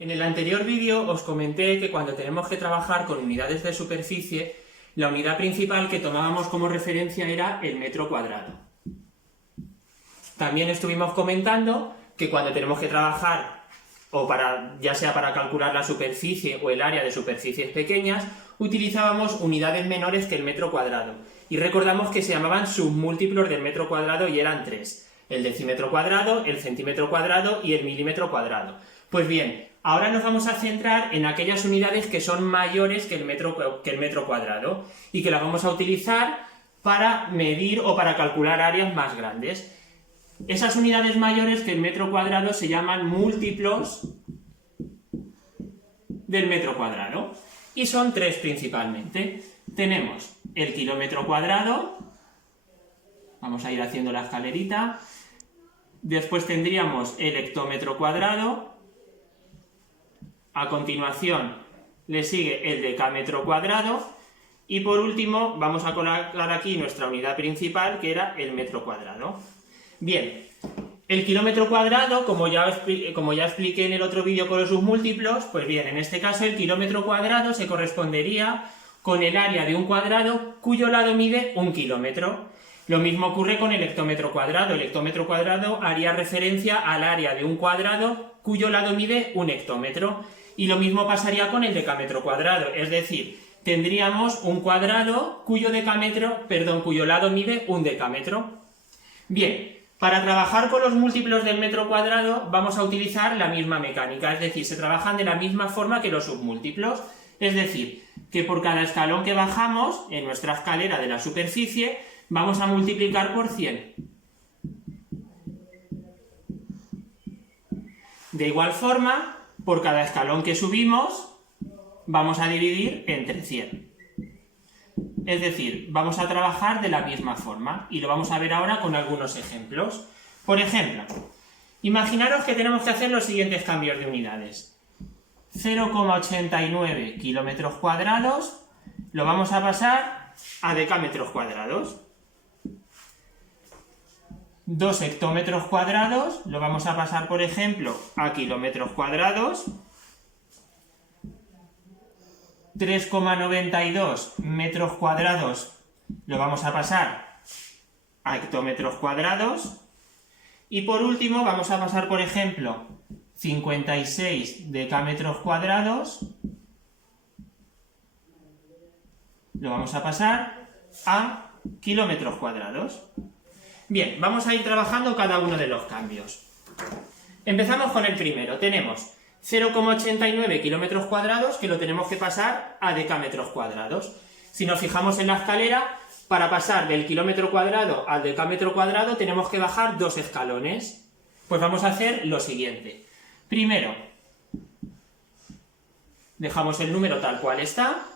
En el anterior vídeo os comenté que cuando tenemos que trabajar con unidades de superficie, la unidad principal que tomábamos como referencia era el metro cuadrado. También estuvimos comentando que cuando tenemos que trabajar, ya sea para calcular la superficie o el área de superficies pequeñas, utilizábamos unidades menores que el metro cuadrado. Y recordamos que se llamaban submúltiplos del metro cuadrado y eran tres: el decímetro cuadrado, el centímetro cuadrado y el milímetro cuadrado. Pues bien, ahora nos vamos a centrar en aquellas unidades que son mayores que el metro cuadrado y que las vamos a utilizar para medir o para calcular áreas más grandes. Esas unidades mayores que el metro cuadrado se llaman múltiplos del metro cuadrado y son tres principalmente. Tenemos el kilómetro cuadrado, vamos a ir haciendo la escalerita, después tendríamos el hectómetro cuadrado, a continuación le sigue el decámetro cuadrado y por último vamos a colocar aquí nuestra unidad principal, que era el metro cuadrado. Bien, el kilómetro cuadrado, como ya expliqué en el otro vídeo con los submúltiplos, pues bien, en este caso el kilómetro cuadrado se correspondería con el área de un cuadrado cuyo lado mide 1 kilómetro. Lo mismo ocurre con el hectómetro cuadrado. El hectómetro cuadrado haría referencia al área de un cuadrado cuyo lado mide 1 hectómetro. Y lo mismo pasaría con el decámetro cuadrado, es decir, tendríamos un cuadrado cuyo lado mide 1 decámetro. Bien, para trabajar con los múltiplos del metro cuadrado vamos a utilizar la misma mecánica, es decir, se trabajan de la misma forma que los submúltiplos, es decir, que por cada escalón que bajamos en nuestra escalera de la superficie vamos a multiplicar por 100. De igual forma, por cada escalón que subimos vamos a dividir entre 100. Es decir, vamos a trabajar de la misma forma y lo vamos a ver ahora con algunos ejemplos. Por ejemplo, imaginaros que tenemos que hacer los siguientes cambios de unidades. 0,89 kilómetros cuadrados lo vamos a pasar a decámetros cuadrados. 2 hectómetros cuadrados lo vamos a pasar, por ejemplo, a kilómetros cuadrados. 3,92 metros cuadrados lo vamos a pasar a hectómetros cuadrados. Y por último vamos a pasar, por ejemplo, 56 decámetros cuadrados lo vamos a pasar a kilómetros cuadrados. Bien, vamos a ir trabajando cada uno de los cambios. Empezamos con el primero. Tenemos 0,89 kilómetros cuadrados que lo tenemos que pasar a decámetros cuadrados. Si nos fijamos en la escalera, para pasar del kilómetro cuadrado al decámetro cuadrado tenemos que bajar 2 escalones. Pues vamos a hacer lo siguiente. Primero, dejamos el número tal cual está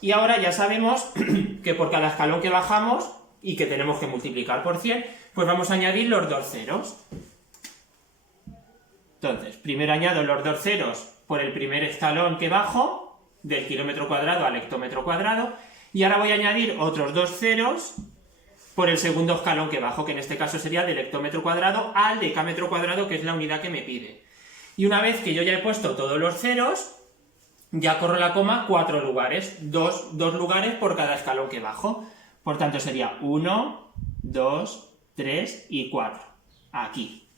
y ahora ya sabemos que por cada escalón que bajamos y que tenemos que multiplicar por 100, pues vamos a añadir los 2 ceros. Entonces, primero añado los 2 ceros por el primer escalón que bajo, del kilómetro cuadrado al hectómetro cuadrado, y ahora voy a añadir otros 2 ceros por el segundo escalón que bajo, que en este caso sería del hectómetro cuadrado al decámetro cuadrado, que es la unidad que me pide. Y una vez que yo ya he puesto todos los ceros, ya corro la coma 4 lugares, 2 lugares por cada escalón que bajo. Por tanto sería 1, 2, 3 y 4. Aquí.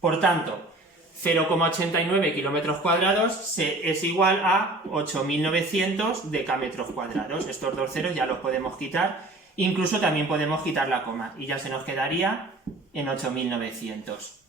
Por tanto, 0,89 kilómetros cuadrados es igual a 8.900 decámetros cuadrados. Estos 2 ceros ya los podemos quitar. Incluso también podemos quitar la coma. Y ya se nos quedaría en 8.900.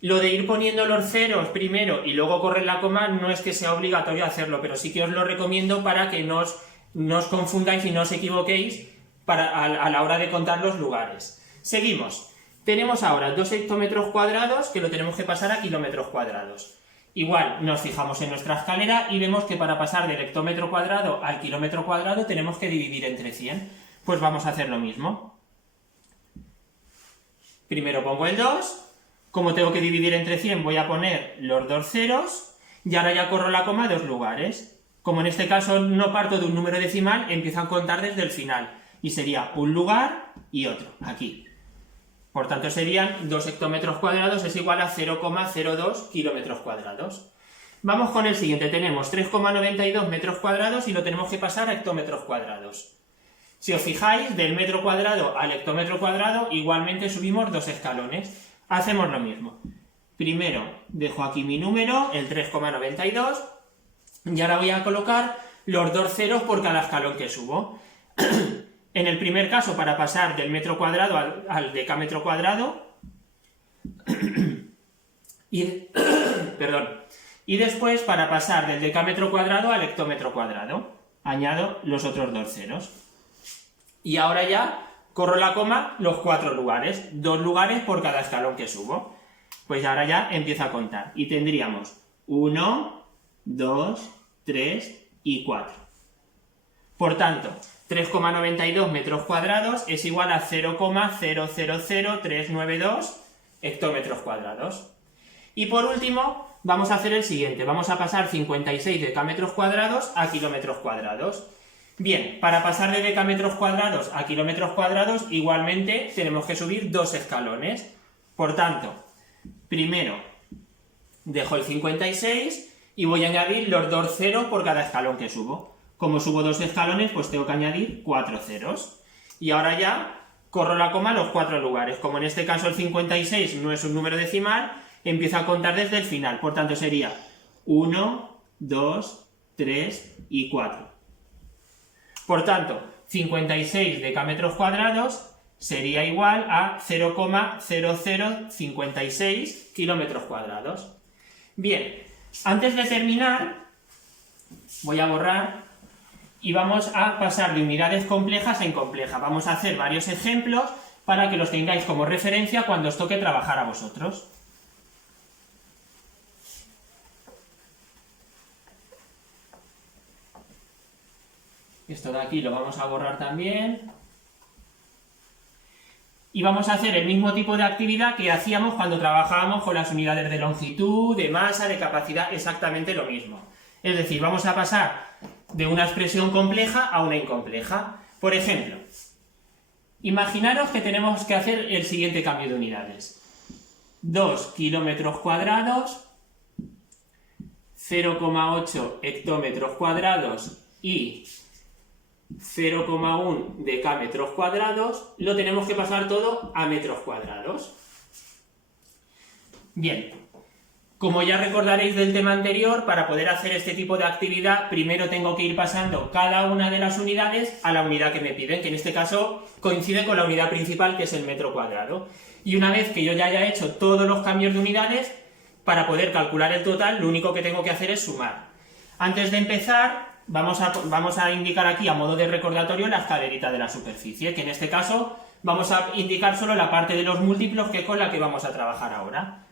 Lo de ir poniendo los ceros primero y luego correr la coma no es que sea obligatorio hacerlo, pero sí que os lo recomiendo para que no os confundáis y no os equivoquéis a la hora de contar los lugares. Seguimos. Tenemos ahora 2 hectómetros cuadrados que lo tenemos que pasar a kilómetros cuadrados. Igual nos fijamos en nuestra escalera y vemos que para pasar del hectómetro cuadrado al kilómetro cuadrado tenemos que dividir entre 100. Pues vamos a hacer lo mismo. Primero pongo el 2. Como tengo que dividir entre 100 voy a poner los 2 ceros y ahora ya corro la coma 2 lugares. Como en este caso no parto de un número decimal, empiezo a contar desde el final y sería un lugar y otro, aquí. Por tanto serían 2 hectómetros cuadrados es igual a 0,02 kilómetros cuadrados. Vamos con el siguiente, tenemos 3,92 metros cuadrados y lo tenemos que pasar a hectómetros cuadrados. Si os fijáis, del metro cuadrado al hectómetro cuadrado igualmente subimos 2 escalones. Hacemos lo mismo. Primero dejo aquí mi número, el 3,92, y ahora voy a colocar los 2 ceros por cada escalón que subo. En el primer caso, para pasar del metro cuadrado al decámetro cuadrado, y después para pasar del decámetro cuadrado al hectómetro cuadrado, añado los otros 2 ceros. Y ahora ya corro la coma los 4 lugares, 2 lugares por cada escalón que subo. Pues ahora ya empiezo a contar, y tendríamos 1, 2, 3 y 4. Por tanto, 3,92 metros cuadrados es igual a 0,000392 hectómetros cuadrados. Y por último, vamos a hacer el siguiente. Vamos a pasar 56 decámetros cuadrados a kilómetros cuadrados. Bien, para pasar de decámetros cuadrados a kilómetros cuadrados, igualmente tenemos que subir 2 escalones. Por tanto, primero dejo el 56 y voy a añadir los 2 ceros por cada escalón que subo. Como subo 2 escalones, pues tengo que añadir 4 ceros. Y ahora ya corro la coma a los 4 lugares. Como en este caso el 56 no es un número decimal, empiezo a contar desde el final. Por tanto sería 1, 2, 3 y 4. Por tanto, 56 decámetros cuadrados sería igual a 0,0056 kilómetros cuadrados. Bien, antes de terminar, voy a borrar y vamos a pasar de unidades complejas a incomplejas. Vamos a hacer varios ejemplos para que los tengáis como referencia cuando os toque trabajar a vosotros. Esto de aquí lo vamos a borrar también. Y vamos a hacer el mismo tipo de actividad que hacíamos cuando trabajábamos con las unidades de longitud, de masa, de capacidad, exactamente lo mismo. Es decir, vamos a pasar de una expresión compleja a una incompleja. Por ejemplo, imaginaros que tenemos que hacer el siguiente cambio de unidades. 2 kilómetros cuadrados, 0,8 hectómetros cuadrados y 0,1 decámetros cuadrados, lo tenemos que pasar todo a metros cuadrados. Bien, como ya recordaréis del tema anterior, para poder hacer este tipo de actividad, primero tengo que ir pasando cada una de las unidades a la unidad que me piden, que en este caso coincide con la unidad principal, que es el metro cuadrado. Y una vez que yo ya haya hecho todos los cambios de unidades, para poder calcular el total, lo único que tengo que hacer es sumar. Antes de empezar, vamos a indicar aquí, a modo de recordatorio, la escalerita de la superficie, que en este caso vamos a indicar solo la parte de los múltiplos, que es con la que vamos a trabajar ahora.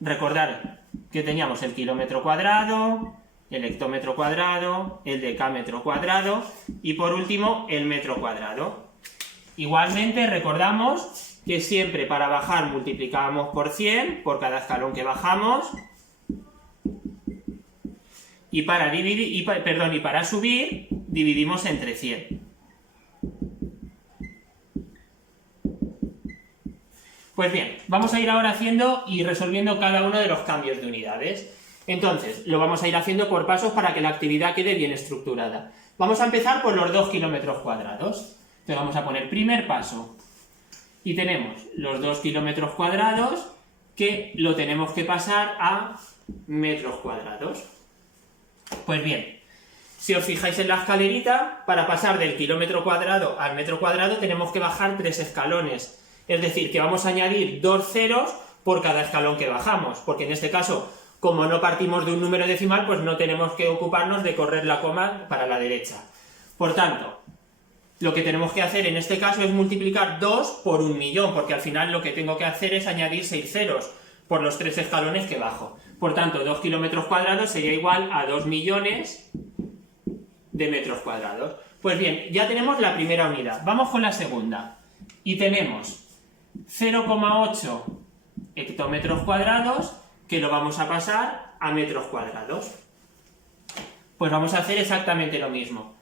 Recordar que teníamos el kilómetro cuadrado, el hectómetro cuadrado, el decámetro cuadrado y por último el metro cuadrado. Igualmente recordamos que siempre para bajar multiplicábamos por 100 por cada escalón que bajamos. Y para subir, dividimos entre 100. Pues bien, vamos a ir ahora haciendo y resolviendo cada uno de los cambios de unidades. Entonces, lo vamos a ir haciendo por pasos para que la actividad quede bien estructurada. Vamos a empezar por los 2 kilómetros cuadrados. Entonces vamos a poner primer paso. Y tenemos los 2 kilómetros cuadrados que lo tenemos que pasar a metros cuadrados. Pues bien, si os fijáis en la escalerita, para pasar del kilómetro cuadrado al metro cuadrado tenemos que bajar 3 escalones. Es decir, que vamos a añadir 2 ceros por cada escalón que bajamos, porque en este caso, como no partimos de un número decimal, pues no tenemos que ocuparnos de correr la coma para la derecha. Por tanto, lo que tenemos que hacer en este caso es multiplicar 2 por 1.000.000, porque al final lo que tengo que hacer es añadir 6 ceros por los 3 escalones que bajo. Por tanto, 2 kilómetros cuadrados sería igual a 2 millones de metros cuadrados. Pues bien, ya tenemos la primera unidad. Vamos con la segunda. Y tenemos 0,8 hectómetros cuadrados, que lo vamos a pasar a metros cuadrados. Pues vamos a hacer exactamente lo mismo.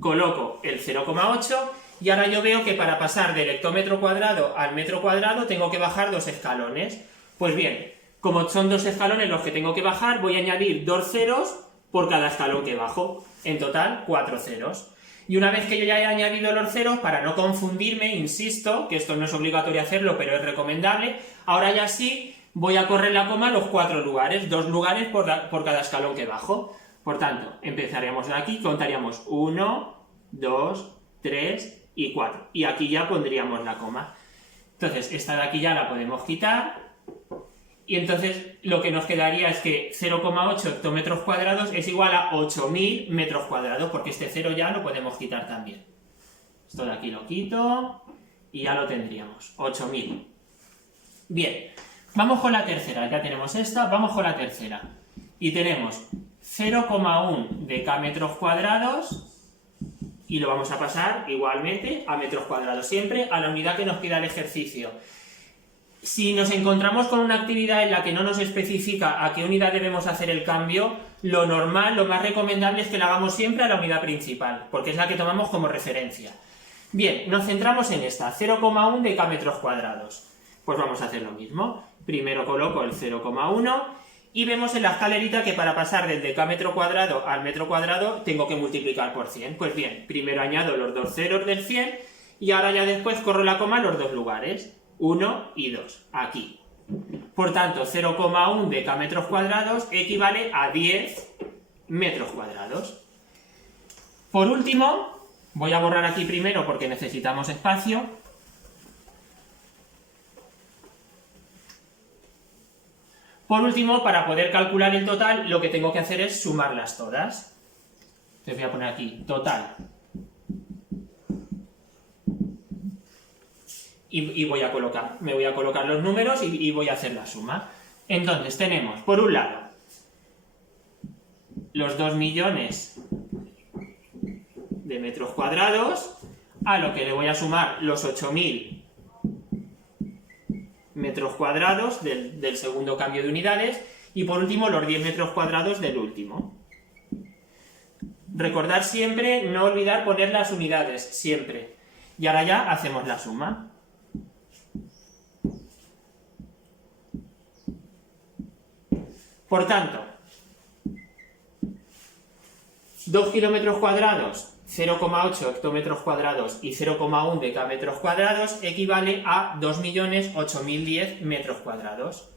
Coloco el 0,8 y ahora yo veo que para pasar del hectómetro cuadrado al metro cuadrado tengo que bajar 2 escalones. Pues bien, como son 2 escalones los que tengo que bajar, voy a añadir 2 ceros por cada escalón que bajo. En total, 4 ceros. Y una vez que yo ya he añadido los ceros, para no confundirme, insisto, que esto no es obligatorio hacerlo, pero es recomendable, ahora ya sí voy a correr la coma los 4 lugares, 2 lugares por cada escalón que bajo. Por tanto, empezaremos de aquí, contaríamos 1, 2, 3 y 4. Y aquí ya pondríamos la coma. Entonces, esta de aquí ya la podemos quitar. Y entonces lo que nos quedaría es que 0,8 hectómetros cuadrados es igual a 8.000 metros cuadrados, porque este 0 ya lo podemos quitar también. Esto de aquí lo quito y ya lo tendríamos, 8.000. Bien, vamos con la tercera, ya tenemos esta, vamos con la tercera. Y tenemos 0,1 decámetros cuadrados y lo vamos a pasar igualmente a metros cuadrados, siempre a la unidad que nos pida el ejercicio. Si nos encontramos con una actividad en la que no nos especifica a qué unidad debemos hacer el cambio, lo normal, lo más recomendable es que la hagamos siempre a la unidad principal, porque es la que tomamos como referencia. Bien, nos centramos en esta, 0,1 decámetros cuadrados. Pues vamos a hacer lo mismo. Primero coloco el 0,1 y vemos en la escalerita que para pasar del decámetro cuadrado al metro cuadrado tengo que multiplicar por 100. Pues bien, primero añado los 2 ceros del 100 y ahora ya después corro la coma en los 2 lugares. 1 y 2, aquí. Por tanto, 0,1 decámetros cuadrados equivale a 10 metros cuadrados. Por último, voy a borrar aquí primero porque necesitamos espacio. Por último, para poder calcular el total, lo que tengo que hacer es sumarlas todas. Entonces voy a poner aquí, total. Y me voy a colocar los números y voy a hacer la suma. Entonces tenemos, por un lado, los 2 millones de metros cuadrados, a lo que le voy a sumar los 8.000 metros cuadrados del segundo cambio de unidades, y por último los 10 metros cuadrados del último. Recordar siempre, no olvidar poner las unidades, siempre. Y ahora ya hacemos la suma. Por tanto, 2 kilómetros cuadrados, 0,8 hectómetros cuadrados y 0,1 decámetros cuadrados equivale a 2.008.010 metros cuadrados.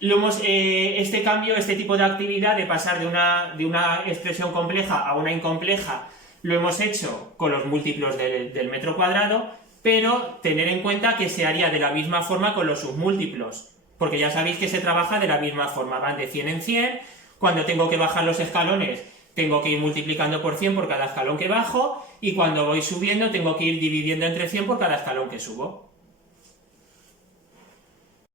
Este cambio, este tipo de actividad de pasar de una expresión compleja a una incompleja, lo hemos hecho con los múltiplos del metro cuadrado, pero tener en cuenta que se haría de la misma forma con los submúltiplos. Porque ya sabéis que se trabaja de la misma forma, van de 100 en 100, cuando tengo que bajar los escalones tengo que ir multiplicando por 100 por cada escalón que bajo, y cuando voy subiendo tengo que ir dividiendo entre 100 por cada escalón que subo.